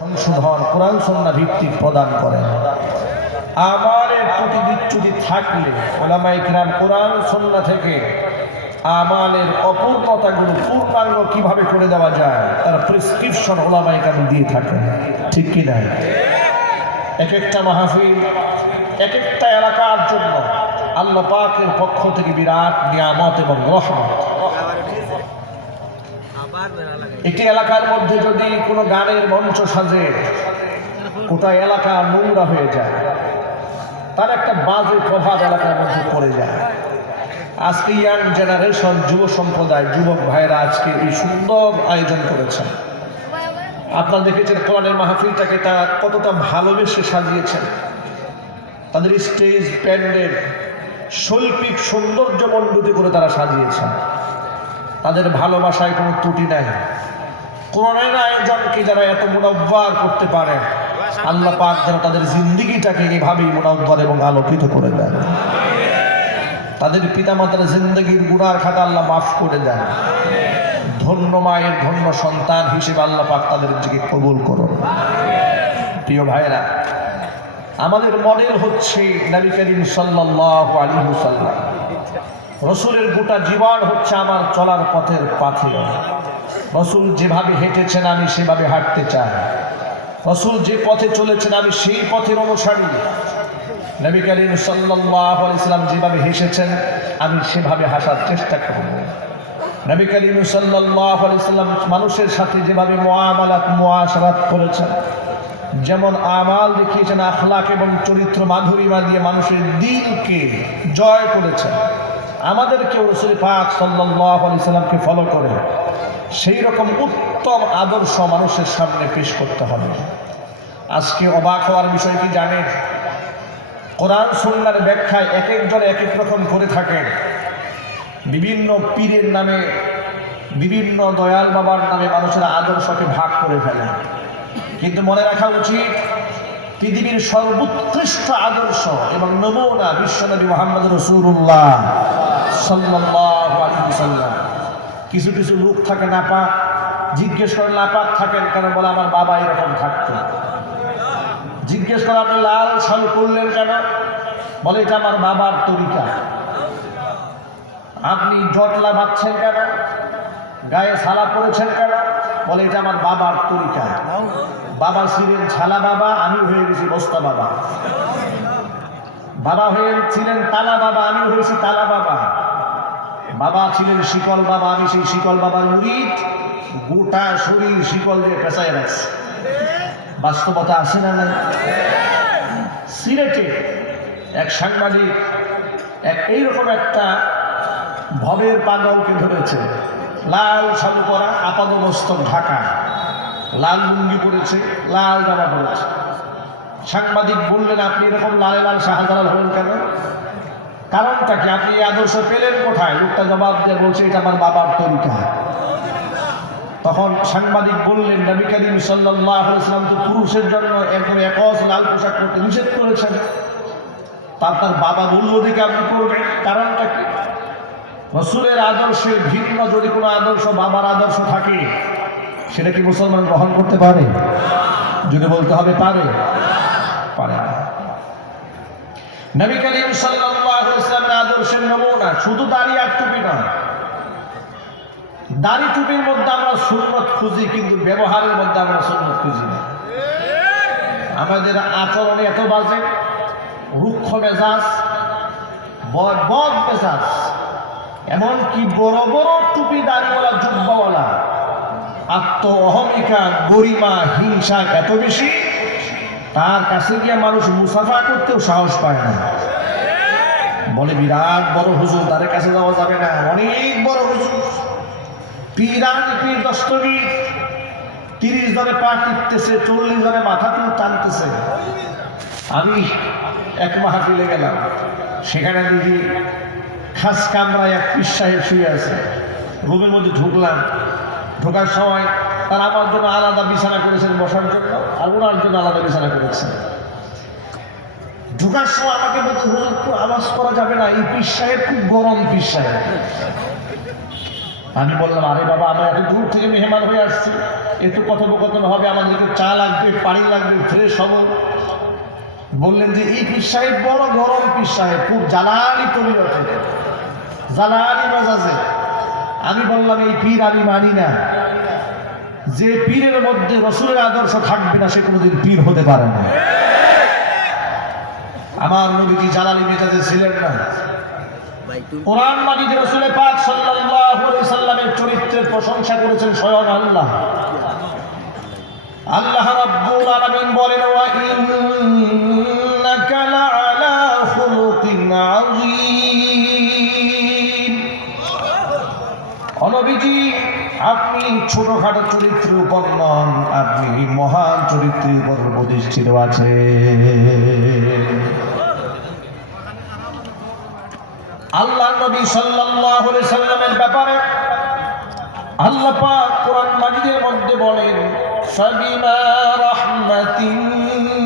সংশোধন কোরআন সুন্নাহ ভিত্তিক প্রদান করেন। আমার ত্রুটি বিচ্যুতি থাকলে উলামায়ে কিরাম কোরআন সুন্নাহ থেকে আমালের অপূর্ণতাগুলো পূর্ণাঙ্গ কিভাবে করে দেওয়া যায় তার প্রেসক্রিপশন উলামায়ে কিরাম দিয়ে থাকেন, ঠিক কি না? এক একটা মাহফিল এক একটা এলাকার জন্য আল্লাহ পাকের পক্ষ থেকে বিরাট নিয়ামত এবং রহমত। একটি এলাকার মধ্যে যদি কোনো গানের মঞ্চ সাজে গোটা এলাকা নোংরা হয়ে যায়, তার একটা বাজে প্রভাব এলাকার মধ্যে পড়ে যায়। আজকে ইয়াং জেনারেশন, যুব সম্প্রদায়, যুবক ভাইরা আজকে এই সুন্দর আয়োজন করেছেন। আপনারা দেখেছেন কোরআনের মাহফিলটাকে তারা কতটা ভালোবেসে সাজিয়েছেন। তাদের স্টেজ, প্যান্ডেল শৈল্পিক সৌন্দর্য মণ্ডিত করে তারা সাজিয়েছেন। তাদের ভালোবাসায় কোনো ত্রুটি নাই। কোরআনের আয়োজনকে যারা এত মুনাব্বার করতে পারে, আল্লাহ পাক যেন তাদের জিন্দেগিটাকে এভাবেই মুনাব্বার এবং আলোকিত করে দেন। তাদের পিতামাতার জিন্দগির গুনার খাতা আল্লাহ মাফ করে দেন। ধন্য মায়ের ধন্য সন্তান হিসেবে আল্লাহ পাক তাদের দিকে কবুল করুন। প্রিয় ভাইরা, আমাদের মডেল হচ্ছে নবী করিম সাল্লাল্লাহু আলাইহি ওয়াসাল্লাম। রসুলের গোটা জীবন হচ্ছে আমার চলার পথের পাথেয়। রসুল যেভাবে হেঁটেছেন আমি সেভাবে হাঁটতে চাই। রসুল যে পথে চলেছেন আমি সেই পথের অনুসারী। নবী করিম সাল্লাল্লাহু আলাইহি ওয়াসাল্লাম যেভাবে হেসেছেন আমি সেভাবে হাসার চেষ্টা করব। নবী করিম সাল্লাল্লাহু আলাইহি ওয়াসাল্লাম মানুষের সাথে যেভাবে মুআশারাত করেছেন, যেমন আমাল দেখিয়েছেন, আখলাক এবং চরিত্র মাধুরীমা দিয়ে মানুষের দিলকে জয় করেছেন, আমাদেরকেও রাসূল পাক সাল্লাল্লাহু আলাইহি ওয়াসাল্লামকে ফলো করে সেই রকম উত্তম আদর্শ মানুষের সামনে পেশ করতে হবে। আজকে অবাক হওয়ার বিষয় কি জানেন? কোরআন সুন্নাহর ব্যাখ্যায় এক একজন এক এক রকম করে থাকেন। বিভিন্ন পীরের নামে, বিভিন্ন দয়াল বাবার নামে মানুষের আদর্শকে ভাগ করে ফেলে। কিন্তু মনে রাখা উচিত, পৃথিবীর সর্বোৎকৃষ্ট আদর্শ এবং নমুনা বিশ্বনবী মুহাম্মদ রাসূলুল্লাহ সাল্লাল্লাহু আলাইহি ওয়াসাল্লাম। কিছু কিছু লোক থাকে নাপাক, জিজ্ঞেস করে নাপাক থাকেন কেন? বলে আমার বাবা এরকম থাকতো। জিজ্ঞেস করে আপনি লাল শাল করলেন কেন? বলে এটা আমার বাবার তরিকা। আপনি জটলা বাঁধছেন কেন? গায়ে ছালা পরেছেন কেন? বলে এটা আমার বাবার তরিকা। বাবা ছিলেন ছালা বাবা, আমি হয়ে গেছি বস্তা বাবা। বাবা হয়েছিলেন তালা বাবা, আমি হয়েছি তালা বাবা। বাবা ছিলেন শিকল বাবা, আমি সেই শিকল বাবার মুরিদ। গোটা শরীর শিকল দিয়ে পেঁচায় রাখছে। বাস্তবতা আছে না নাই? সিলেটে এক সাংবাদিক এইরকম একটা ভবের পাগলকে ধরেছে। লাল শালু পরা, আপাদমস্তক ঢাকা, লাল লুঙ্গি পরেছে, লাল জামা পরেছে। সাংবাদিক বললেন, আপনি এরকম লালে লাল শাহজালাল হলেন কেন? কারণটা কি? আপনি এই আদর্শ পেলেন কোথায়? লোকটা জবাব দিয়ে বলছে এটা আমার বাবার তরিকা। তখন সাংবাদিক বললেন, নবী করিম সাল্লাল্লাহু আলাইহি ওয়াসাল্লাম তো পুরুষের জন্য একদম একজ লাল পোশাক পরতে নিষেধ করেছেন। তার বাবা বলল দেখে আপনি করবেন, কারণটা কি? রাসূলের আদর্শের ভিন্ন যদি কোনো আদর্শ, বাবার আদর্শ থাকে, সেটা কি মুসলমান গ্রহণ করতে পারে? যদি বলতে হবে পারে, পারে না। নবী করিম সাল্লাল্লাহু আলাইহি ওয়াসাল্লামের আদর্শের নমুনা শুধু দাড়ি আর টুপি নয়। দাড়ি টুপির মধ্যে আমরা সুন্নত খুঁজি, কিন্তু ব্যবহারের মধ্যে আমরা সুন্নত খুঁজি না। আমাদের আচরণে এত বাজে, রুক্ষ মেজাজ, বদ মেজাজ, এমনকি বড় বড় টুপি দাড়িওয়ালা, জুব্বাওয়ালা, আত্ম অহমিকা, গরিমা, হিংসা এত বেশি, তার কাছে গিয়ে মানুষ মুসাফা করতেও সাহস পায় না। বলে বিরাট বড় হুজুর, তার কাছে যাওয়া যাবে না, অনেক বড় হুজুর, পীর দস্তগীর, 30 জনে পা টিপতেছে, 40 জনে মাথা টানতেছে। আমি এক মাহফিলে গেলাম, সেখানে দেখি খাস কামরায় এক পীর সাহেব শুয়ে আছে। রুমের মধ্যে ঢুকলাম, ঢোকার সময় তারা আমার জন্য আলাদা বিছানা করেছেন বসার জন্য, আর ওনার জন্য আলাদা বিছানা করেছেন। ঢোকার সময় আমাকে বলতে, হুজুর তো আওয়াজ করা যাবে না, এই পীর সাহেব খুব গরম পীর সাহেব। আমি বললাম, আরে বাবা, আমরা এত দূর থেকে মেহমান হয়ে আসছি, একটু কথোপকথন হবে, আমাদেরকে চা লাগবে, পানি লাগবে, ফ্রেশ হব। বললেন যে এই পীর সাহেব বড় গরম পীর সাহেব, খুব জ্বালানি তবিয়তে, জ্বালানি মেজাজে। আমি বললাম এই পীর আমি মানি না। যে পীরের মধ্যে রসুলের আদর্শ থাকবে না সে কোনোদিন পীর হতে পারে না। আমার নবীজি জ্বালানি মেজাজে ছিলেন না। কোরআন মাজিদে রাসূল পাক সাল্লাল্লাহু আলাইহি সাল্লামের চরিত্রের প্রশংসা করেছেন স্বয়ং আল্লাহ। আল্লাহ রাব্বুল আলামিন বলেন, ওয়া ইন্নাকা লাআলা খুলুকিন আযীম। নবীজি আপনি ছোটখাটো চরিত্রের উপর নন, আপনি মহান চরিত্রের উপর প্রতিষ্ঠিত আছেন। আল্লাহ নবী সাল্লাল্লাহু আলাইহি সাল্লামের ব্যাপারে আল্লাহ পাক কোরআন মাজিদের মধ্যে বলেন, ফাবিমা রাহমাতিন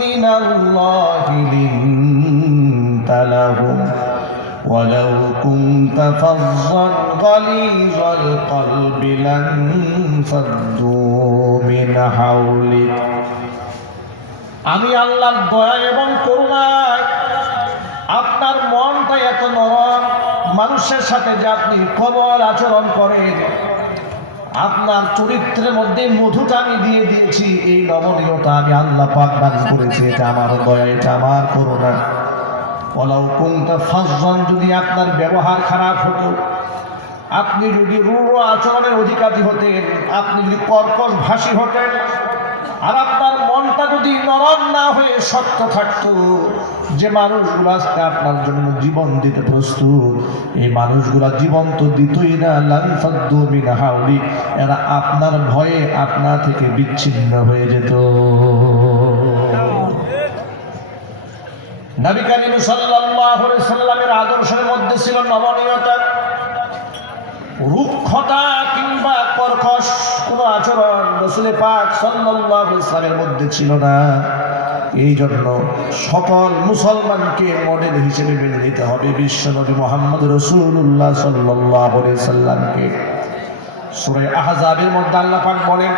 মিনাল্লাহি লিনতা লাহুম ওয়ালাউ কুনতা ফাযযান গালিযাল কলবি লানফাদ্দু মিন হাওলিক। আমি আল্লাহর দয়া এবং করুণায় আপনার মনটা এত নরম, মানুষের সাথে যে আপনি কোমল আচরণ করেন, আপনার চরিত্রের মধ্যে মধুটা আমি দিয়ে দিয়েছি, এই নমনীয়তা আমি আল্লাহ পাক দান করেছি। এটা আমার দয়া, এটা আমার করুণা। ওয়ালাউ কুনতা ফাযযান, যদি আপনার ব্যবহার খারাপ হতো, আপনি যদি রূঢ় আচরণের অধিকারী হতেন, আপনি যদি কর্কশ ভাষী হতেন, আর আপনার মনটা যদি নরম না হয়ে শক্ত থাকতো, যে মানুষগুলো আজকে আপনার জন্য জীবন দিতে প্রস্তুত, এই মানুষগুলা জীবন তো দিতই না। লানফাদ্দু মিন হাওলি, এরা আপনার ভয়ে আপনা থেকে বিচ্ছিন্ন হয়ে যেত। নবী করিম সাল্লাল্লাহু আলাইহি সাল্লামের আদর্শের মধ্যে ছিল নমনীয়তা, রুক্ষতা কিংবা কর্কশ কোন আচরণ রাসূল পাক সাল্লাল্লাহু আলাইহি ওয়াসাল্লামের মধ্যে ছিল না। এই জন্য সকল মুসলমানকে মডেল হিসেবে মেনে নিতে হবে বিশ্বনবী মুহাম্মদ রাসূলুল্লাহ সাল্লাল্লাহু আলাইহি ওয়াসাল্লামকে। সূরা আহজাবের মধ্যে আল্লাহ পাক বলেন,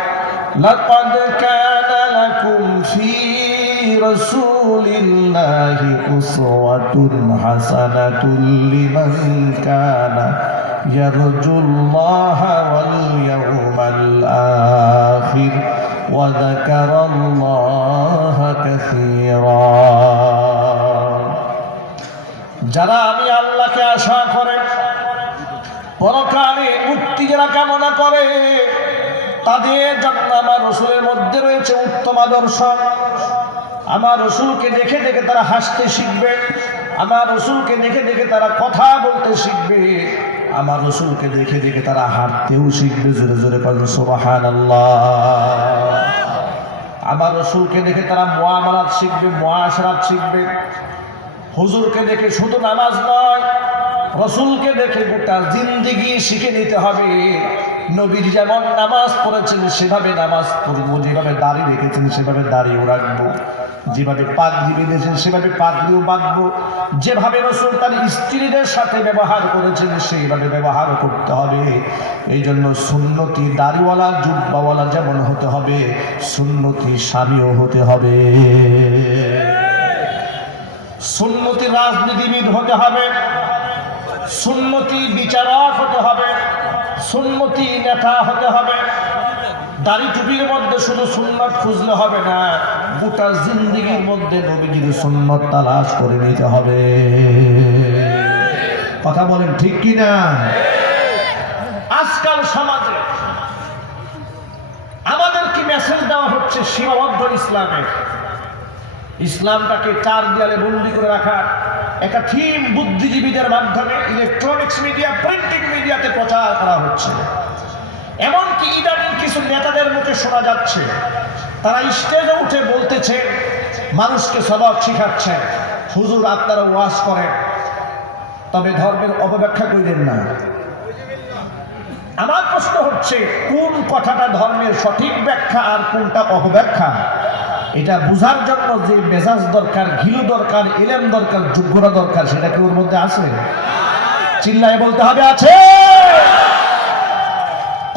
লাকাদ কানা লাকুম ফি রাসূলিল্লাহি উসওয়াতুন হাসানাতুল লিমান কানা ইয়ারজুল্লাহা ওয়াল ইয়াউমাল আখির ওয়া যাকারাল্লাহা কাসীরা। যারা আমি আল্লাহকে আশা করে, পরকালে মুক্তি যারা কামনা করে, তাদের জন্য আমার রাসূলের মধ্যে রয়েছে উত্তম আদর্শ। আমার রাসূলকে দেখে দেখে তারা হাসতে শিখবে, আমার রাসূলকে দেখে দেখে তারা কথা বলতে শিখবে, আমার রাসূলকে দেখে দেখে তারা হাঁটতেও শিখবে। জোরে জোরে বলেন সুবহানাল্লাহ। আমার রাসূলকে দেখে তারা মুআমালাত শিখবে, মুআশারাত শিখবে। হুজুরকে দেখে শুধু নামাজ নয়, রাসূলকে দেখে গোটা জিন্দেগি শিখে নিতে হবে। নবী যেমন নামাজ পড়েছেন সেভাবে নামাজ পড়বো, যেভাবে দাড়ি রেখেছেন সেভাবে দাড়িও রাখবো, যেভাবে পাগড়ি বেঁধেছেন সেভাবে পাগড়িও বাঁধবো, যেভাবে রাসূল তার স্ত্রীদের সাথে ব্যবহার করেছেন সেইভাবে ব্যবহার করতে হবে। এই জন্য সুন্নতি দাড়িওয়ালা জুব্বাওয়ালা যেমন হতে হবে, সুন্নতি স্বামীও হতে হবে, সুন্নতি রাজনীতিবিদ হতে হবে, সুন্নতি বিচারক হতে হবে, সুন্নতি নেতা হতে হবে। দাড়ি টুপির মধ্যে শুধু সুন্নত খুঁজলে হবে না, গোটা জিন্দেগির মধ্যে নবীজির সুন্নত তালাশ করে নিতে হবে। কথা বলেন ঠিক কি না? আজকাল সমাজে আমাদেরকে মেসেজ দেওয়া হচ্ছে সীমাবদ্ধ ইসলামের, ইসলামটাকে চার দেয়ালে বন্দি করে রাখা একটা থিম বুদ্ধিজীবীদের মাধ্যমে ইলেকট্রনিক্স মিডিয়া, প্রিন্টিং মিডিয়াতে প্রচার করা হচ্ছে। এমনকি ইদানিং কিছু নেতাদের মুখে শোনা যাচ্ছে, তারা স্টেজে উঠে বলতেছে, মানুষকে সবক শিখাচ্ছে, হুজুর আপনারা ওয়াজ করেন, তবে ধর্মের অপব্যাখ্যা করিলেন না। আমার প্রশ্ন হচ্ছে, কোন কথাটা ধর্মের সঠিক ব্যাখ্যা আর কোনটা অপব্যাখ্যা, এটা বুঝার জন্য যে মেজাজ দরকার, ঘিলু দরকার, ইলম দরকার, যোগ্যতা দরকার, সেটা কি ওর মধ্যে আছে? চিল্লায় বলতে হবে আছে।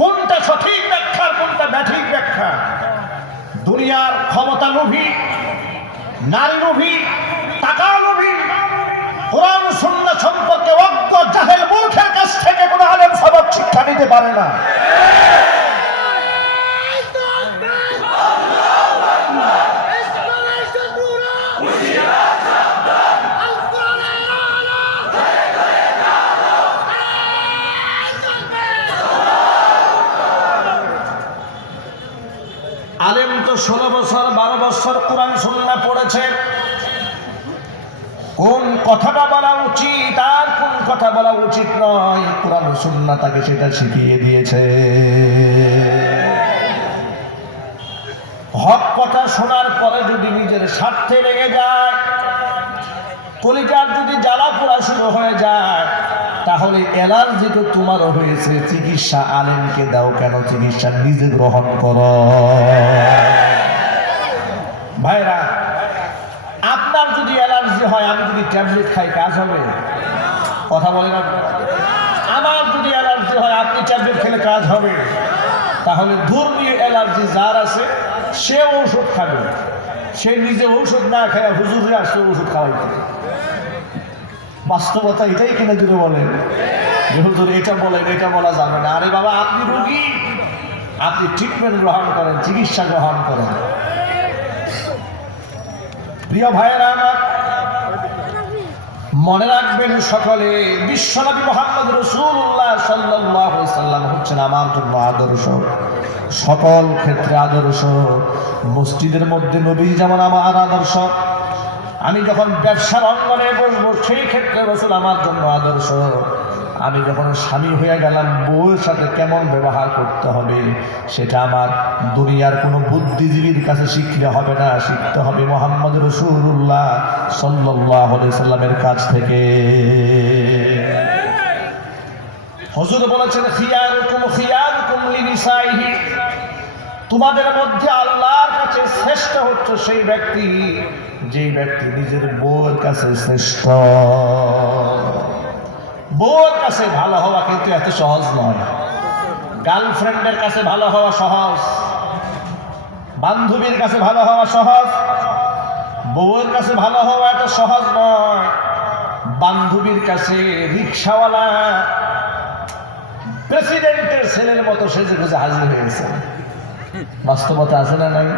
কোনটা সঠিক ব্যাখ্যা, কোনটা ব্যাঠিক ব্যাখ্যা? দুনিয়া দুনিয়ার ক্ষমতা লোভী, নারী লোভী, টাকা লোভী, কোরআন সুন্নাহ সম্পর্কে অজ্ঞ জাহেল মূর্খের কাছ থেকে কোনো আলেম সবক শিক্ষা নিতে পারে না। আলেম তো 16 বছর 12 বছর কোরআন সুন্নাহ পড়েছে, কোন কথাটা বলা উচিত আর কোন কথা বলা উচিত নয় কোরআন সুন্নাহ তাকে সেটা শিখিয়ে দিয়েছে। হক কথা শোনার পরে যদি নিজের স্বার্থে লেগে যায়, কলিজার যদি জ্বালা পোড়া শুরু হয়ে যায়, তাহলে অ্যালার্জি তো তোমারও হয়েছে, চিকিৎসা আলেমকে দাও কেন, চিকিৎসা নিজে গ্রহণ করো। ভাইরা, আপনার যদি অ্যালার্জি হয়, আমি যদি ট্যাবলেট খাই কাজ হবে? কথা বলেন আপনারা। আমার যদি অ্যালার্জি হয়, আপনি ট্যাবলেট খেলে কাজ হবে? তাহলে ধর্মীয় অ্যালার্জি যার আছে সে ঔষধ খাবে, সে নিজে ঔষধ না খায় হুজুরে আসলে ওষুধ খাওয়াইতে। বাস্তবতা এটাই কিনা জুড়ে বলেন যে হুজুর এটা বলেন, এটা বলা যাবে না। আরে বাবা, আপনি রোগী, আপনি ট্রিটমেন্ট গ্রহণ করেন, চিকিৎসা গ্রহণ করেন। প্রিয় ভাইয়েরা আমার, মনে রাখবেন সকলে, বিশ্বনবী মুহাম্মদ রাসূলুল্লাহ সাল্লাল্লাহু আলাইহি সাল্লাম হচ্ছেন আমার জন্য আদর্শ, সকল ক্ষেত্রে আদর্শ। মসজিদের মধ্যে নবী যেমন আমার আদর্শ, আমি যখন ব্যবসার অঙ্গনে বসবো সেই ক্ষেত্রে রাসূল আমার জন্য আদর্শ। আমি যখন স্বামী হয়ে গেলাম, বউয়ের সাথে কেমন ব্যবহার করতে হবে সেটা আমার দুনিয়ার কোনো বুদ্ধিজীবীর কাছে শিখলে হবে না, শিখতে হবে মুহাম্মদ রাসূলুল্লাহ সাল্লাল্লাহু আলাইহি সাল্লামের কাছ থেকে। হুজুর বলেছেন, খিয়ারুকুম খিয়ারুকুম লিনিসাইহি, তোমাদের মধ্যে আল্লাহর কাছে শ্রেষ্ঠ হচ্ছে সেই ব্যক্তি যেই ব্যক্তি নিজের বউয়ের কাছে শ্রেষ্ঠ। বউয়ের কাছে ভালো হওয়া কিন্তু এত সহজ নয়। গার্লফ্রেন্ডের কাছে ভালো হওয়া সহজ, বান্ধবীর কাছে ভালো হওয়া সহজ, বউয়ের কাছে ভালো হওয়া এত সহজ নয়। বান্ধবীর কাছে রিক্সাওয়ালা প্রেসিডেন্টের ছেলের মতো সেজে গুজে হাজির হয়েছে। বাস্তবতা আছে না নাই?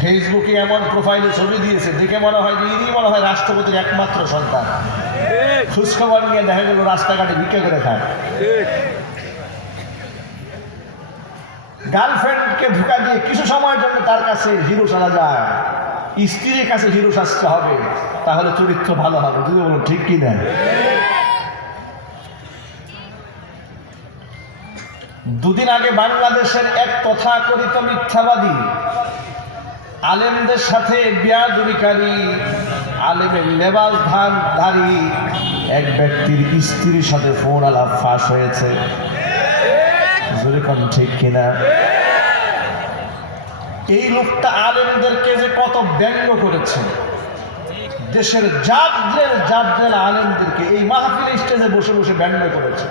ফেসবুকে এমন প্রোফাইলে ছবি দিয়েছে, দেখে মনে হয় যে ইনি মনে হয় রাষ্ট্রপতির একমাত্র সন্তান। খোঁজখবর নিয়ে দেখা গেল রাস্তাঘাটে ভিক্ষা করে খায়। গার্লফ্রেন্ডকে ধোঁকা দিয়ে কিছু সময়ের জন্য তার কাছে হিরো সাজা যায়, স্ত্রীর কাছে হিরো সাজতে হবে, তাহলে চরিত্র ভালো হবে। তুমি বলো ঠিক কি না? দুদিন আগে বাংলাদেশের এক তথাকথিত মিথ্যাবাদী আলেমদের সাথে বেয়াদবিকারী, আলেমের লেবাস ধারী এক ব্যক্তির স্ত্রীর সাথে ফোন আলাপ ফাঁস হয়েছে। জোরে কোন ঠিক কিনা? এই লোকটা আলেমদেরকে যে কত ব্যঙ্গ করেছে, দেশের জাদ্রেল আলেমদেরকে এই মাহফিল স্টেজে বসে বসে ব্যঙ্গ করেছে।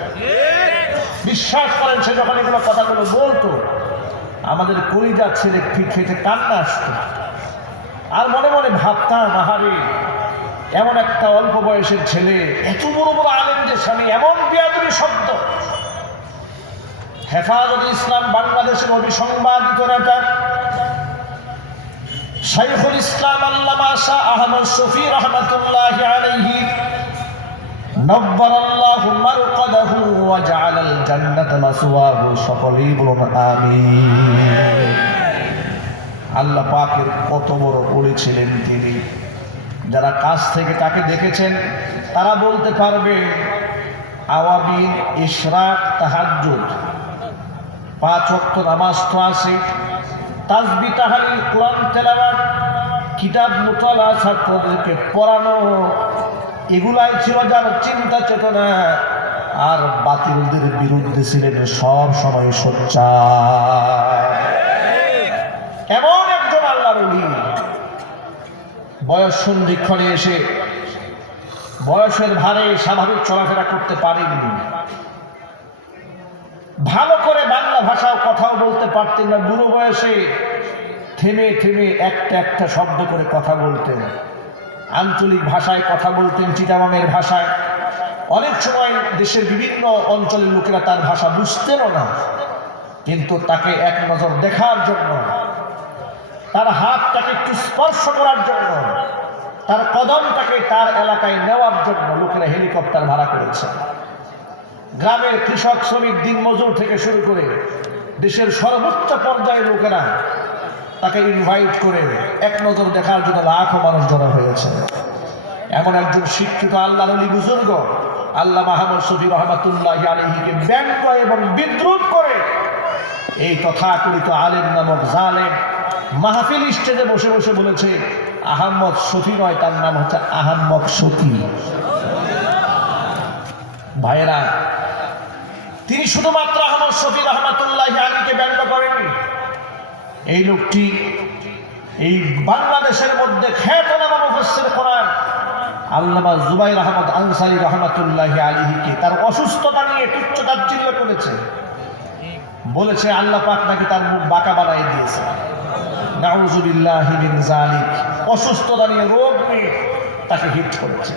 বিশ্বাস করেন, সে যখন এগুলো কথাগুলো বলতো, আমাদের কলিজা ছেলে ফেটে কান্না আসতো। আর মনে মনে ভাবতাম, আহারে, এমন একটা অল্প বয়সের ছেলে এত বড় বড় আলেমদের সামনে এমন বেয়াদবি শব্দ। হেফাজতে ইসলাম বাংলাদেশের অবিসংবাদিত নেতা শাইখুল ইসলাম আল্লামা শাহ আহমদ শফি রাহমাতুল্লাহি আলাইহি নব্বারাল্লাহু মারকাদাহু ওয়া জাআলাল জান্নাতা মাসওয়াহু, সকলেই বলুন আমিন। আল্লাহ পাকের কত বড় ওলি ছিলেন তিনি। যারা কাছ থেকে তাকে দেখেছেন তারা বলতে পারবে, আওয়াবিন, ইশরাক, তাহাজ্জুদ, 5 ওয়াক্ত নামাজ তো আছে, তাসবিহ, তাহলিল, কোরআন তেলাওয়াত, কিতাব মুতালা, ছাত্রদেরকে পড়ানো, এগুলাই ছিল যার চিন্তা চেতনা। আর বাতিলদের বিরুদ্ধে ছিলেন সব সময় সোচ্চার। এমন একজন আল্লাহর ওলি বয়স সন্ধিক্ষণে এসে বয়সের ভারে স্বাভাবিক চলাফেরা করতে পারেননি, ভালো করে বাংলা ভাষাও কথাও বলতে পারতেন না। বুড়ো বয়সে থেমে থেমে একটা একটা শব্দ করে কথা বলতেন, আঞ্চলিক ভাষায় কথা বলতেন, চিটাগাংয়ের ভাষায়। অনেক সময় দেশের বিভিন্ন অঞ্চলের লোকেরা তার ভাষা বুঝতেনও না, কিন্তু তাকে এক নজর দেখার জন্য, তার হাতটাকে একটু স্পর্শ করার জন্য, তার কদমটাকে তার এলাকায় নেওয়ার জন্য লোকেরা হেলিকপ্টার ভাড়া করেছে। গ্রামের কৃষক, শ্রমিক, দিনমজুর থেকে শুরু করে দেশের সর্বোচ্চ পর্যায়ের লোকেরা তাকে ইনভাইট করে এক নজর দেখার জন্য লাখো মানুষ জড়ো হয়েছে। এমন একজন শিক্ষিত আল্লাহর ওলি বুজুর্গ আল্লামা আহমদ শফী রহমাতুল্লাহি আলাইহিকে ব্যঙ্গ এবং বিদ্রুপ করে এই তথাকথিত আলেম নামক জালেম মাহফিল স্টেজে বসে বসে বলেছে, আহমদ শফী নয়, তার নাম হচ্ছে আহম্মক শফী। ভাইয়েরা, তিনি শুধুমাত্র আহমদ শফী রহমাতুল্লাহি আলাইহিকে ব্যঙ্গ করেননি। এই লোকটি এই বাংলাদেশের মধ্যে খ্যাতনামা মুফাসসির কোরআন আল্লামা জুবাইর আহমদ আনসারী রহমাতুল্লাহি আলাইহিকে তার অসুস্থতা নিয়ে তুচ্ছ-তাচ্ছিল্য করেছে, বলেছে আল্লাহ পাক নাকি তার মুখ বাঁকা বানায় দিয়েছে। নাউযু বিল্লাহি মিন যালিক। অসুস্থতা নিয়ে, রোগ নিয়ে তাকে হিট করেছে।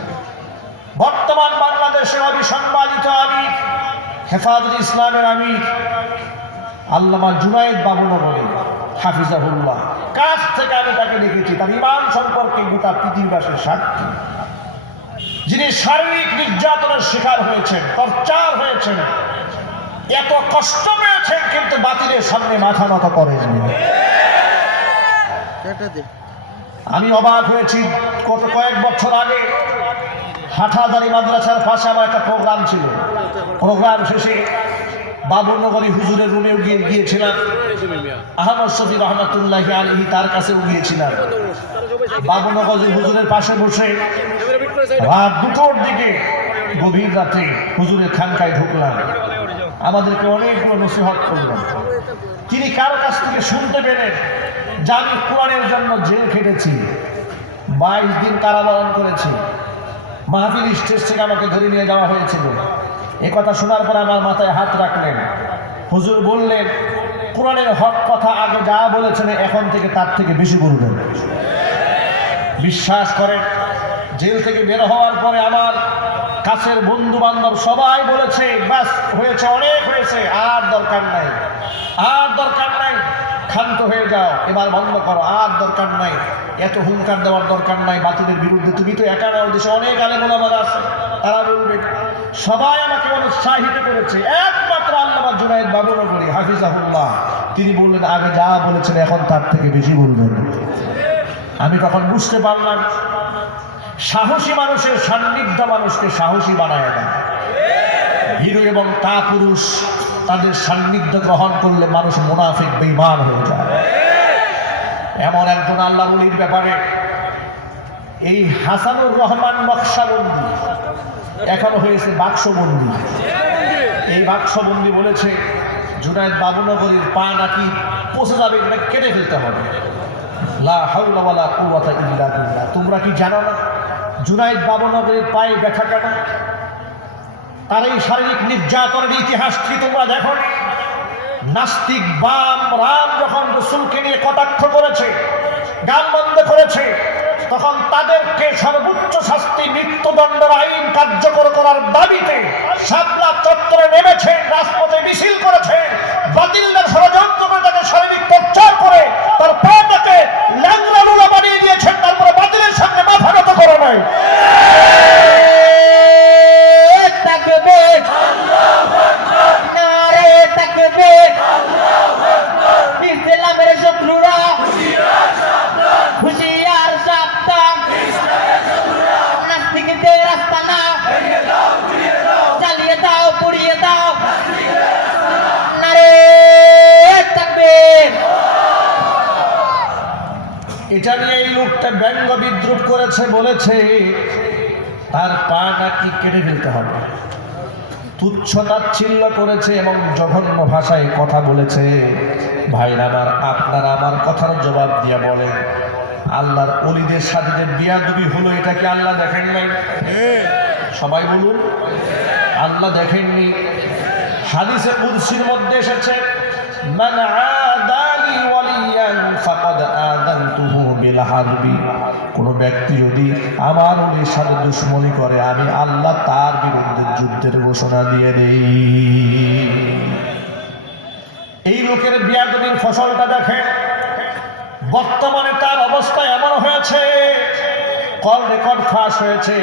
বর্তমান বাংলাদেশে অবিসংবাদিত আমির, হেফাজত ইসলামের আমির আল্লামা জুনায়েদ বাবুনগরী হাফিজাহুল্লাহ, কাছ থেকে আমি তাকে দেখেছি, তার ঈমান সম্পর্কে গোটা পৃথিবীবাসীর সাক্ষী। যিনি শারীরিক নির্যাতনের শিকার হয়েছেন, টর্চার হয়েছেন, এত কষ্ট পেয়েছেন, কিন্তু বাতিলের সামনে মাথা নত করেননি। আমি অবাক হয়েছি, কয়েক বছর আগে হাটহাজারী মাদ্রাসার পাশে আমার একটা প্রোগ্রাম ছিল। প্রোগ্রাম শেষে বাবুনগরী হুজুরের রুমেও গিয়েছিলাম, আহমদ শফী রহমাতুল্লাহি আলাইহি তার কাছেও গিয়েছিলাম। বাবুনগরী হুজুরের পাশে বসে রাত 2টোর দিকে, গভীর রাতে হুজুরের খানকায় ঢুকলাম। আমাদেরকে অনেকগুলো নসিহত করলেন। তিনি কারো কাছ থেকে শুনতে পেলেন যে আমি কোরআনের জন্য জেল খেটেছি, 22 দিন কারাবরণ করেছি, মাহফিল স্টেজ থেকে আমাকে ধরে নিয়ে যাওয়া হয়েছিল। এ কথা শোনার পর আমার মাথায় হাত রাখলেন। হুজুর বললেন, কোরআনের হক কথা আগে যা বলেছেন এখন থেকে তার থেকে বেশি বলবেন। বিশ্বাস করেন, জেল থেকে বের হওয়ার পরে আমার কাছের বন্ধু বান্ধব সবাই বলেছে, ব্যাস হয়েছে, অনেক হয়েছে, আর দরকার নাই, আর দরকার নাই, ক্ষান্ত হয়ে যাও, এবার বন্ধ করো, আর দরকার নাই, এত হুঙ্কার দেওয়ার দরকার নাই বাতিলের বিরুদ্ধে, তুমি তো একা নাও, দেশে অনেক আলেম ওলামারা আছে, তারা বলবে। সবাই আমাকে উৎসাহিত করেছে, একমাত্র আল্লামা জুনায়েদ বাবুনগরী হাফিজাহুল্লাহ, তিনি বললেন আগে যা বলেছেন এখন তার থেকে বেশি বলবেন। আমি তখন বুঝতে পারলাম, সাহসী মানুষের সান্নিধ্য মানুষকে সাহসী বানায় দেয়। হিরো এবং কাপুরুষ তাদের সান্নিধ্য গ্রহণ করলে মানুষ মুনাফিক, বেঈমান হয়ে যায়। এমন একজন আল্লাহ ওলির ব্যাপারে এই হাসানুর রহমান নকশবন্দি এখনো হয়েছে বাক্সবন্দি। এই বাক্সবন্দি বলেছে জুনায়েদ বাবুনগরীর পা নাকি পচে যাবে, এটা কেটে ফেলতে হবে। লা হাওলা ওয়ালা কুওয়াতা ইল্লা বিল্লাহ। তোমরা কি জানো না জুনায়েদ বাবুনগরীর পায়ে ব্যথা কেন? তার এই শারীরিক নির্যাতনের ইতিহাস কি তোমরা দেখো? নাস্তিক বাম রাম যখন রাসূলকে নিয়ে কটাক্ষ করেছে, গান বন্ধ করেছে, তখন তাদেরকে সর্বোচ্চ শাস্তি মৃত্যুদণ্ডের আইন কার্যকর করার দাবিতে শাপলা চত্বরে নেমেছে, রাজপথে মিছিল করেছে, বাতিলদের ষড়যন্ত্র করে তাকে শারীরিক টর্চার করে তার পাটাকে ল্যাংড়া লুলা বানিয়ে দিয়েছেন, তারপরে বাতিলের সামনে মাথা নত করে নাই। এটা নিয়ে এই লোকটা ব্যঙ্গ বিদ্রুপ করেছে, বলেছে তার পা নাকি কেটে ফেলতে হবে, তুচ্ছ-তাচ্ছিল্য করেছে এবং জঘন্য ভাষায় কথা বলেছে। ভাইরা আমার, আপনারা আমার কথার জবাব দিয়া বলেন, আল্লাহর ওলিদের সাথে যে বিয়াদবি হলো, এটা কি আল্লাহ দেখেন নাই? সবাই বলুন, আল্লাহ দেখেননি? হাদিসে কুদসির মধ্যে এসেছে, মান আদালি ওয়ালিয়ান ফাকাদ আযানতুহু বিল হারবি, কোন ব্যক্তি যদি আমার ওলির সাথে দুশমনি করে আমি আল্লাহ তার বিরুদ্ধে যুদ্ধের ঘোষণা দিয়ে দেই। এই লোকের বিয়াদবির ফসলটা দেখেন। বর্তমানে তার অবস্থা এমন হয়েছে, কল রেকর্ড ফাঁস হয়েছে,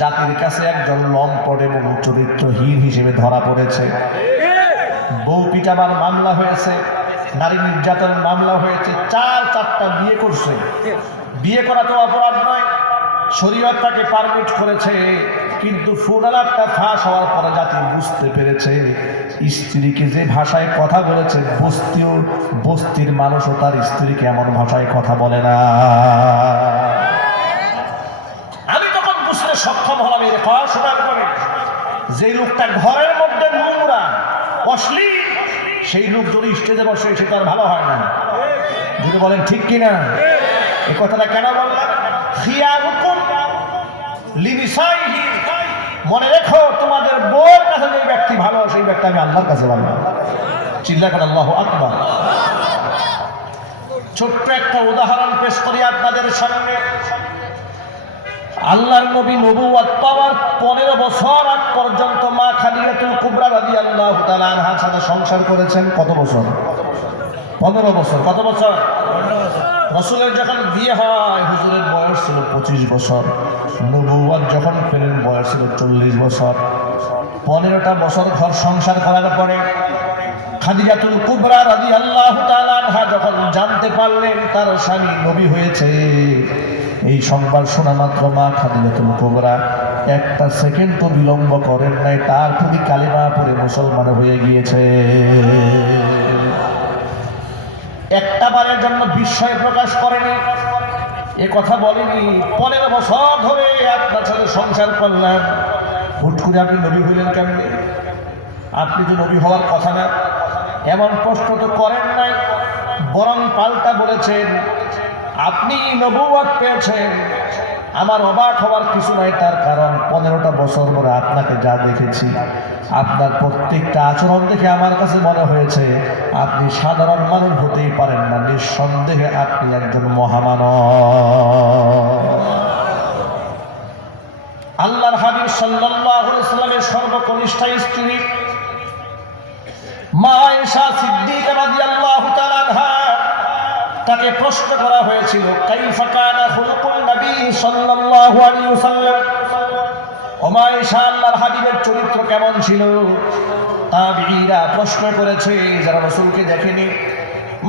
জাতির কাছে একজন লম্পট এবং চরিত্রহীন হিসেবে ধরা পড়েছে। বউ পিটাবার মামলা হয়েছে, নারী নির্যাতনের মামলা হয়েছে, 4-4টা বিয়ে করছে। বিয়ে করা তো অপরাধ নয়, শরীয়ত তাকে পারমিট করেছে, কিন্তু ফুনালাপটা ফাঁস হওয়ার পরে জাতি বুঝতে পেরেছে স্ত্রীকে যে ভাষায় কথা বলেছে বস্তির মানুষও তার স্ত্রীকে এমন ভাষায় কথা বলে না। আমি তখন বুঝতে সক্ষম হলাম এর কথা শোনার পরে, যে লোকটা ঘরের মধ্যে নোংরা অশ্লীল, সেই লোক যদি স্টেজে বসে সে তার ভালো হয় না। যদি বলেন ঠিক কিনা? এই কথাটা কেন বললাম? খিয়ারুকুম লিনিসাইহি, মনে রেখো তোমাদের বউর কাছে যে ব্যক্তি ভালো সেই ব্যক্তি আমি আল্লাহর কাছে ভালো। চিল্লা করে আল্লাহু আকবার। ছোট্ট একটা উদাহরণ পেশ করি আপনাদের সামনে। আল্লাহর নবী নবুয়ত পাওয়ার 15 বছর আগ পর্যন্ত মা খাদিজাতুল কুবরা রাদিয়াল্লাহু তাআলা আনহার সাথে সংসার করেছেন। কত বছর? 15 বছর। কত বছর? রাসূলের যখন বিয়ে হয় হুজুরের বয়স ছিল 25 বছর, নবুয়ত যখন পেলেন বয়স ছিল 40 বছর। 15টা বছর ঘর সংসার করার পরে খাদিজাতুল কুবরা রাদিয়াল্লাহু তাআলা আনহা যখন জানতে পারলেন তার স্বামী নবী হয়েছে, এই সংবাদ শোনা মাত্র মা খাদিজাতুল কুবরা একটা সেকেন্ড তো বিলম্ব করেন নাই, তার প্রতি কালিমা পড়ে মুসলমান হয়ে গিয়েছে। একটা বারের জন্য বিস্ময় প্রকাশ করেনি, এ কথা বলেনি 15 বছর ধরে আপনার সাথে সংসার করলেন, হুট করে আপনি নবী হইলেন কেমনে? আপনি তো নবী হওয়ার কথা না। এমন প্রশ্ন তো করেন নাই, বরং পাল্টা বলেছেন আপনি নবুয়ত পেয়েছেন। আমার অবাক হওয়ার কিছু নাই, তার কারণ 15টা বছর ধরে আপনাকে যা দেখেছি, আপনার প্রত্যেকটা আচরণ দেখে আমার কাছে মনে হয়েছে আপনি সাধারণ মানুষ হতেই পারেন না, নিঃসন্দেহে আপনি একজন মহামানব। আল্লাহর হাবিব সাল্লাল্লাহু আলাইহি ওয়াসাল্লামের সর্বকনিষ্ঠ স্ত্রী মা আয়েশা সিদ্দিকা রাদিয়াল্লাহু তাআলা আনহা, তাকে প্রশ্ন করা হয়েছিল কাইফা কানা খুলুকুন নবী সাল্লাল্লাহু আলাইহি ওয়াসাল্লাম, ও মা আয়েশা আল্লাহর হাবিবের চরিত্র কেমন ছিল? তাবিঈরা প্রশ্ন করেছে যারা রাসূলকে দেখেনি।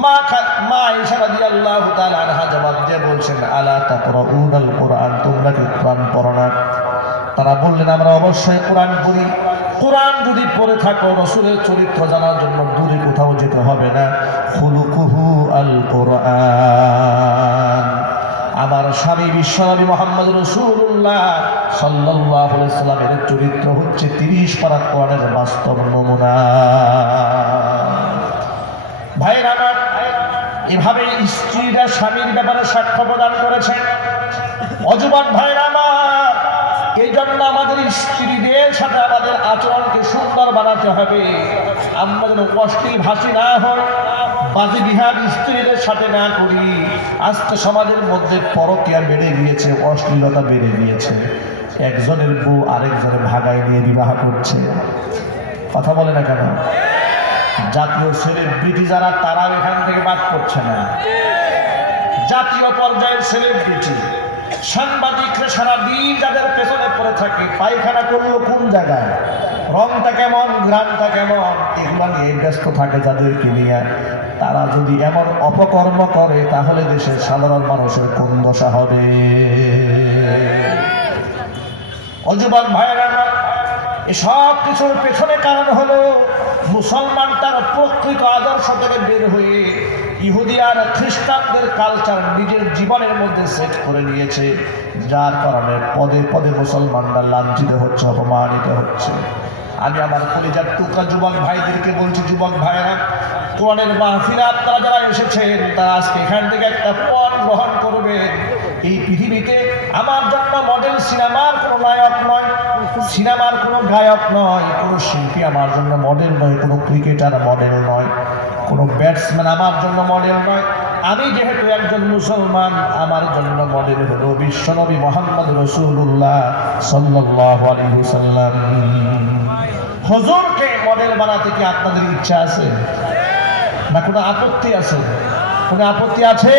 মা আয়েশা রাদিয়াল্লাহু তাআলা আনহা জবাব দিয়ে বলছেন আলা তাকরাউনাল কুরআন, তোমরা কি কোরআন পড়ো না? তারা বললেন আমরা অবশ্যই কোরআন পড়ি। কোরআন যদি পড়ে থাকো রাসূলের চরিত্র জানার জন্য দূরে কোথাও যেতে হবে না। খুলুকুহু আল কোরআন, আমার স্বামী বিশ্বনবী মুহাম্মদ রাসূলুল্লাহ সাল্লাল্লাহু আলাইহি ওয়াসাল্লামের চরিত্র হচ্ছে 30 পারা কোরআনের বাস্তব নমুনা। ভাইরা আমার, এভাবে স্ত্রীরা স্বামীর ব্যাপারে সাক্ষ্য প্রদান করেছেন। অযুবক ভাইরা আমার, এই জন্য আমাদের স্ত্রীদের সাথে আমাদের আচরণকে সুন্দর বানাতে হবে। আমরা যেন অশ্লীল ভাষী না হই, বাজে বিহার স্ত্রীদের সাথে না করি। আজকে সমাজের মধ্যে পরকীয়া বেড়ে গিয়েছে, অশ্লীলতা বেড়ে গিয়েছে। একজনের বউ আরেকজনের ভাগায় নিয়ে বিবাহ করছে। কথা বলে না কেন? জাতীয় সেলিব্রিটি যারা, তারাও এখান থেকে বাদ করছে না। জাতীয় পর্যায়ের সেলিব্রিটি সাংবাদিকরা সারাদিন যাদের পেছনে পড়ে থাকে, পায়খানা করলো কোন জায়গায়, রংটা কেমন, ঘ্রাণটা কেমন, এগুলো নিয়ে ব্যস্ত থাকে যাদেরকে নিয়ে, তারা যদি এমন অপকর্ম করে তাহলে দেশের সাধারণ মানুষের কোন দশা হবে? অযুবক ভাইয়েরা, এসব কিছুর পেছনে কারণ হলো মুসলমান তার প্রকৃত আদর্শ থেকে বের হয়ে ইহুদি আর খ্রিস্টানদের কালচার নিজের জীবনের মধ্যে সেট করে নিয়েছে, যার কারণে পদে পদে মুসলমানরা লাঞ্ছিত হচ্ছে, অপমানিত হচ্ছে। আমি আমার কলিজার টুকরা যুবক ভাইদেরকে বলছি, যুবক ভাইয়েরা, কোরআনের মাহফিলে আপনারা যারা এসেছেন তারা আজকে এখান থেকে একটা পথ গ্রহণ করবেন। এই পৃথিবীতে আমার জন্য মডেল সিনেমার কোনো নায়ক নয়, সিনেমার কোনো গায়ক নয়, কোনো শিল্পী আমার জন্য মডেল নয়, কোনো ক্রিকেটার মডেল নয়, কোনো ব্যাটসম্যান আমার জন্য মডেল নয়। আমি যেহেতু একজন মুসলমান, আমার জন্য মডেল হলো বিশ্বনবী মুহাম্মদ রাসূলুল্লাহ সাল্লাল্লাহু আলাইহি ওয়াসাল্লাম। হুজুরকে মডেল বানাতে কি আপনাদের ইচ্ছা আছে না কোনো আপত্তি আছে? কোনো আপত্তি আছে?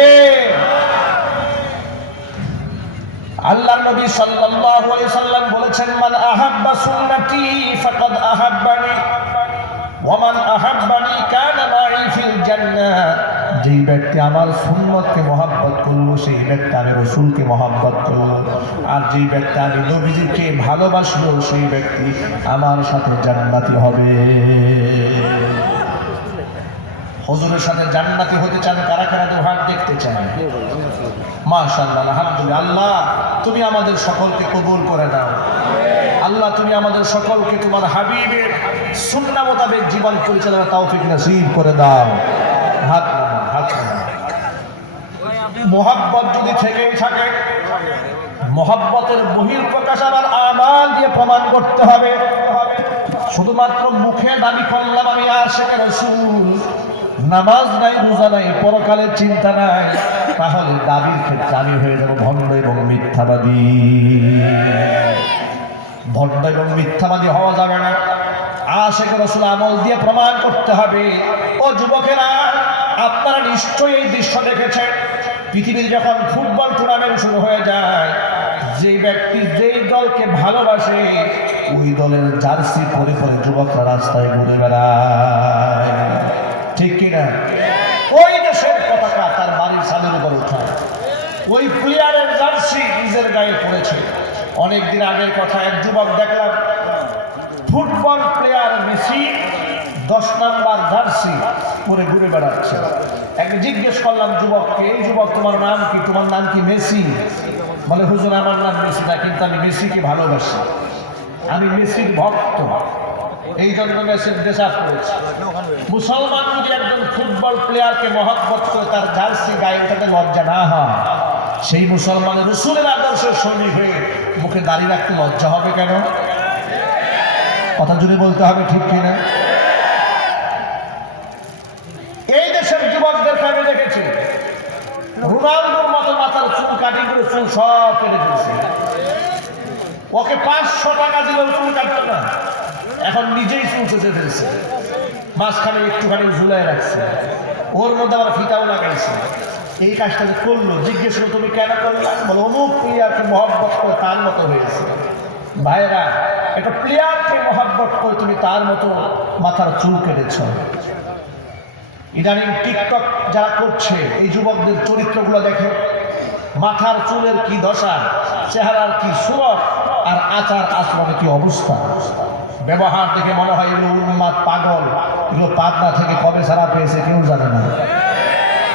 আল্লাহর নবী সাল্লাল্লাহু আলাইহি ওয়াসাল্লাম বলেছেন, মান আহাব্বা সুন্নতি ফাকাদ আহাব্বানি ওয়া মান আহাব্বানি কানা মাই ফিল জান্নাহ। যেই ব্যক্তি আমার সুন্নতকে মহব্বত করলো সেই ব্যক্তি আমি রাসূলকে মহব্বত করলো, আর যেই ব্যক্তি আমি নবীজিকে ভালোবাসলো সেই ব্যক্তি আমার সাথে জান্নাতি হবে। হুজুরের সাথে জান্নাতি হতে চান কারা কারা? দুহাত দেখতে চান। মাশাআল্লাহ, আলহামদুলিল্লাহ। আল্লাহ তুমি আমাদের সকলকে কবুল করে নাও। আল্লাহ তুমি আমাদের সকলকে তোমার হাবিবের সুন্নাহ মোতাবেক জীবন পরিচালনার তৌফিক নসিব করে দাও। হাত নামান, হাত নামান। মোহাব্বত যদি থেকেই থাকে, মোহাব্বতের বহিঃপ্রকাশ আবার আমাল দিয়ে প্রমাণ করতে হবে। শুধুমাত্র মুখে দাবি করলাম আমি আশিকে রাসূল, নামাজ নাই, রোজা নাই, পরকালের চিন্তা নাই, তাহলে দাবির ক্ষেত্রে আমি হয়ে যাব ভণ্ড এবং মিথ্যাবাদী। ভণ্ড এবং মিথ্যাবাদী হওয়া যাবে না। আশিকে রাসূল আমল দিয়ে প্রমাণ করতে হবে। ও যুবকেরা, আপনারা নিশ্চয়ই এই দৃশ্য দেখেছেন, পৃথিবীর যখন ফুটবল টুর্নামেন্ট শুরু হয়ে যায়, যে ব্যক্তি যেই দলকে ভালোবাসে ওই দলের জার্সি পরে পরে যুবকরা রাস্তায় ঘুরে বেড়ায়, ঠিক কিনা? ওই দেশের পতাকা তার বাড়ির ছাদের উপর উঠায়, ওই প্লেয়ারের জার্সি নিজের গায়ে পড়েছে। অনেকদিন আগের কথা, এক যুবক দেখলাম football player Messi 10 number jersey পরে ঘুরে বেড়াচ্ছে। এক জিজ্ঞেস করলাম যুবককে, এই যুবক তোমার নাম কি? তোমার নাম কি? মেসি। বলে হুজুর আমার নাম মেসি না, কিন্তু আমি মেসিকে ভালোবাসি, আমি মেসির ভক্ত, এই জন্য মেসির ড্রেস করেছি। মুসলমান যদি একজন ফুটবল প্লেয়ারকে মহব্বত করে তার জার্সি গায়ে ওঠাতে লজ্জা না হয়, সেই মুসলমানের রাসূলের আদর্শের সঙ্গী হয়ে মুখে দাঁড়িয়ে রাখতে লজ্জা হবে কেন? কথা জুড়ে বলতে হবে, ঠিক কিনা? এই দেশের যুবকদেরকে আমি দেখেছি রোনালদোর মতো মাথার চুল কাটিং করে চুল সব কেটে দিয়েছে। ওকে 500 টাকা দিলেও চুল কাটতো না, এখন নিজেই চুল চেঁচে ফেলছে, মাঝখানে একটুখানি ঝুলাই রাখছে, ওর মধ্যে আবার ফিতাও লাগাইছে। এই কাজটা করলো, জিজ্ঞেস করলো তুমি কেন করলাম? বলো অমুক প্লেয়ারকে মহব্বত করে তার মতো হয়েছে। ভাইরা, একটা প্লেয়ারকে মহব্বত করে তুমি তার মতো মাথার চুল কেটেছ। ইদানিং টিকটক যারা করছে এই যুবকদের চরিত্রগুলো দেখে, মাথার চুলের কি দশা, চেহারার কি সুরত, আর আচার আচরণের কি অবস্থা। ব্যবহার দেখে মনে হয় এগুলো উন্মাদ, পাগল, এগুলো পাবনা থেকে কবে ছাড়া পেয়েছে কেউ জানে না।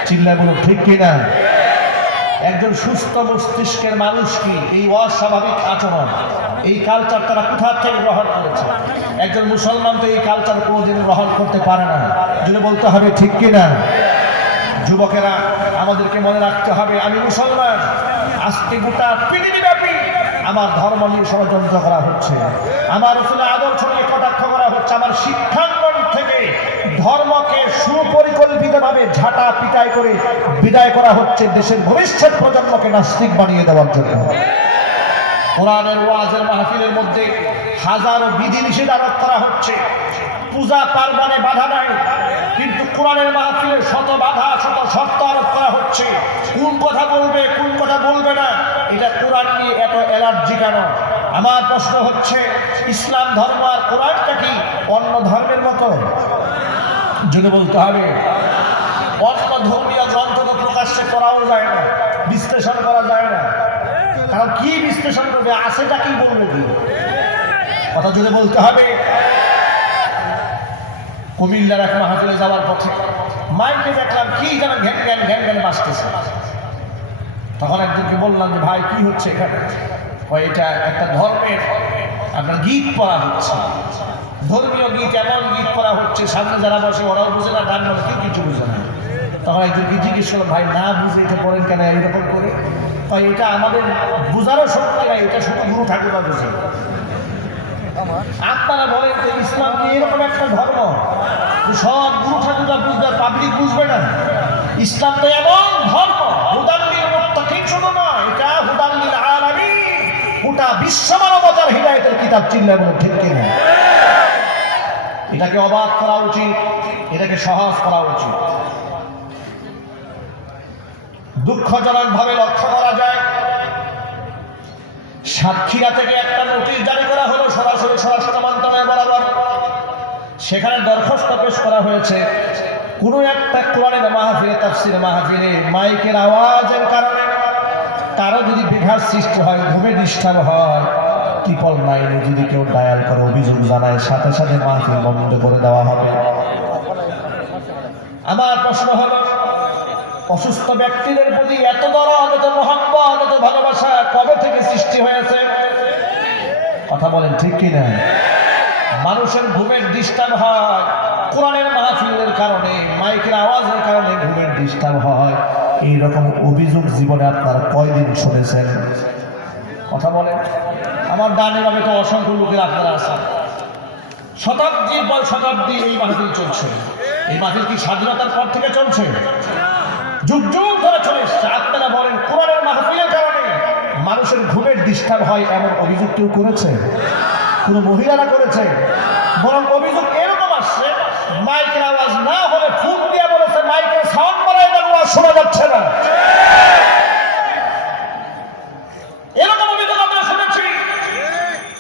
চিল্লায় বলো, ঠিক কিনা? একজন সুস্থ মস্তিষ্কের মানুষ কি এই অস্বাভাবিক আচরণ, এই কালচার তারা কোথা থেকে গ্রহণ করেছে? একজন মুসলমান তো এই কালচার কোনোদিন গ্রহণ করতে পারে না, যদি বলতে হবে, ঠিক কিনা? যুবকেরা, আমাদেরকে মনে রাখতে হবে আমি মুসলমান। আজকে গোটা পৃথিবীব্যাপী আমার ধর্ম নিয়ে ষড়যন্ত্র করা হচ্ছে, আমার রাসূলের আদর্শ নিয়ে কটাক্ষ করা হচ্ছে। আমার শিক্ষাঙ্গন থেকে ধর্মকে সুপরিকল্পিতভাবে ঝাঁটা পিটাই করে বিদায় করা হচ্ছে দেশের ভবিষ্যৎ প্রজন্মকে নাস্তিক বানিয়ে দেওয়ার জন্য। কোরআনের ওয়াজের মাহফিলের মধ্যে হাজারো বিধিনিষেধ আরোপ করা হচ্ছে, পূজা পার্বণে বাধা নাই, কিন্তু কোরআনের মাহফিলে শত বাধা, শত শর্ত আরোপ করা হচ্ছে। কোন কথা বলবে, কোন কথা বলবে না, এটা কোরআন নিয়ে এত অ্যালার্জি কেন? আমার প্রশ্ন হচ্ছে, ইসলাম ধর্ম আর কোরআনটা কি অন্য ধর্মের মতো? যদি বলতে হবে, অন্য ধর্মীয় গ্রন্থ তো প্রকাশ্যে করাও যায় না, বিশ্লেষণ করা যায় না, কারণ কি বিশ্লেষণ করবে, আছেটা কি বলবে কি? কথা যদি বলতে হবে। কুমিল্লার এক মাহফিলে যাওয়ার পথে মাইকে দেখলাম কি যেন ঘ্যান ঘ্যান ঘ্যান ঘ্যান বাজতেছে। তখন একজনকে বললাম যে ভাই কি হচ্ছে এখানে? এটা একটা ধর্মের আপনার গীত পড়া হচ্ছে, ধর্মীয় গীত, এমন গীত পড়া হচ্ছে সামনে যারা বসে ওরাও বুঝে না, গান বলে কেউ কিছু বুঝে না। তখন একজনকে জিজ্ঞেস করলাম, ভাই না বুঝে এটা পড়েন কেন এইরকম করে? এটা আমাদের বোঝারও শক্তি নাই, এটা শুধু গুরু ঠাকুরা বুঝে। আপনারা বলেন যে ইসলাম কি এরকম একটা ধর্ম সব গুরু ঠাকুরা বুঝবে, পাবলিক বুঝবে না? ইসলাম তো এমন ধর্ম, হুদাল লিল মুত্তাকিন শুধু নয়, এটা হুদাল লিল আলামিন, গোটা বিশ্ব মানবতার হিদায়াতের কিতাব। চিল্লায় বলুন ঠিক কিনা? এটাকে অবাক করা উচিত, এটাকে সহজ করা উচিত। দুঃখজনক ভাবে লক্ষ্য করা যায়, সাতক্ষীরা থেকে একটা নোটিশ জারি করা হলো সরাসরি স্বরাষ্ট্র মন্ত্রণালয় বরাবর। সেখানে দরখাস্ত পেশ করা হয়েছে, কোনো একটা কোরআনের মাহফিলে, তাফসীর মাহফিলে মাইকের আওয়াজের কারণে কারো যদি বিঘাত সৃষ্টি হয়, ঘুমে ডিস্টার্ব হয়, 999 যদি কেউ ডায়াল করে অভিযোগ জানায়, সাথে সাথে মাহফিল বন্ধ করে দেওয়া হবে। আমার প্রশ্ন হলো, অসুস্থ ব্যক্তিদের প্রতি এত দরদ, এত মহব্বত, এত ভালোবাসা কবে থেকে সৃষ্টি হয়েছে? কথা বলেন ঠিক কিনা? মানুষের ঘুমের ডিস্টার্ব হয় কোরআনের মাহফিলের কারণে, মাইকের আওয়াজের কারণে ঘুমের ডিস্টার্ব হয়। এইরকম অভিযোগ জীবনে আপনারা কয়দিন শুনেছেন? কথা বলেন। আমার ডানে বামে তো অসংখ্য লোকের আপনারা আছেন, শতাব্দীর পর শতাব্দী এই মাহফিল চলছে। এই মাহফিল কি স্বাধীনতার পর থেকে চলছে? যুগ যুগ ধরে চলে এসছে। আপনারা বলেন, কোরআনের মাহফিলের কারণে মানুষের ঘুমের ডিস্টার্ব হয়, এমন অভিযোগ কেউ করেছে? কোন মহিলারা করেছে? বরং অভিযোগ এরকম আসছে, মাইকের আওয়াজ না হলে ফোন দিয়ে বলেছে মাইকের সাউন্ড বাড়ায় দেন, আওয়াজ শোনা যাচ্ছে না। এরকম অভিযোগ আমরা শুনেছি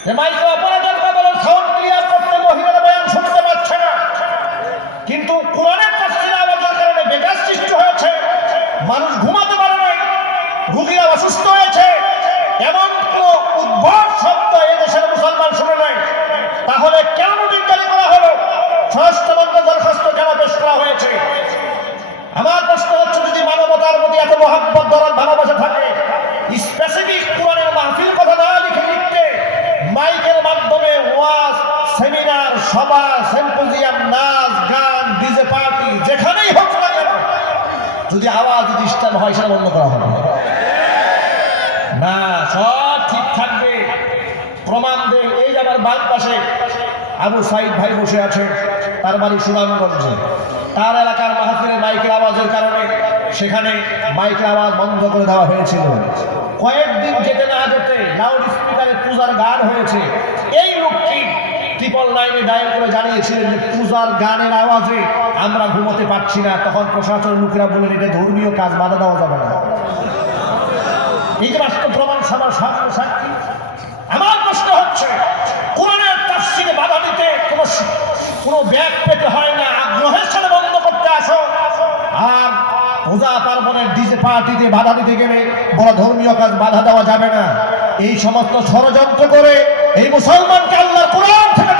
যে মাইকের অপারেটররা বলেন সাউন্ড ক্লিয়ার করতে মহিলারা বয়ান শুনতে পাচ্ছে না। কিন্তু কোরআনের তাফসীর আওয়াজের কারণে বেকার সৃষ্টি হয়েছে, মানুষ ঘুমাতে পারে না, রোগীরা অসুস্থ হয়েছে, এমন কোন উদ্ভট শব্দ এদেশের মুসলমান শুনে নাই। তাহলে কেন নোটিশ জারি করা হলো? স্বরাষ্ট্র মন্ত্রণালয়ে দরখাস্ত কেন পেশ করা হয়েছে? আমার প্রশ্ন হচ্ছে, যদি মানবতার প্রতি এত মহব্বত, দরদ, ভালোবাসা থাকে, স্পেসিফিক কোরআনের মাহফিল কথা না লিখে লিখতে মাইকের মাধ্যমে ওয়াজ, সেমিনার, সভা, সিম্পোজিয়াম, নাচ, গান, ডিজে পার্টি যেখানেই হোক না কেন, যদি আওয়াজ ডিস্টার্ব হয় সেটা বন্ধ করা হবে না? সব ঠিক থাকবে। প্রমাণ দেয়, এই আমার বাম পাশে আবু সাইদ ভাই বসে আছে, তার বাড়ি সুনামগঞ্জে। তার এলাকার মাহফিলে মাইকের আওয়াজের কারণে সেখানে মাইকের আওয়াজ বন্ধ করে দেওয়া হয়েছিল। কয়েকদিন যেতে না যেতে লাউড স্পিকারে পূজার গান হয়েছে। এই লোকটি 999 ডায়াল করে জানিয়েছিলেন যে পূজার গানের আওয়াজে আমরা ঘুমোতে পারছি না। তখন প্রশাসনের লোকেরা বললেন, এটা ধর্মীয় কাজ, বাধা দেওয়া যাবে না। এই যে বাস্তব প্রমাণ সবার সাক্ষী। আমার প্রশ্ন হচ্ছে, কোরআনের তাফসীরে বাধা দিতে কোনো ব্যাগ পেতে হয় না, আগ্রহের সাথে বন্ধ করতে আসো। আর পূজা পার্বণের ডিজে পার্টিতে বাধা দিতে গেলে বড় ধর্মীয় কাজ বাধা দেওয়া যাবে না। এই সমস্ত ষড়যন্ত্র করে এই মুসলমানকে আল্লাহর কোরআন থেকে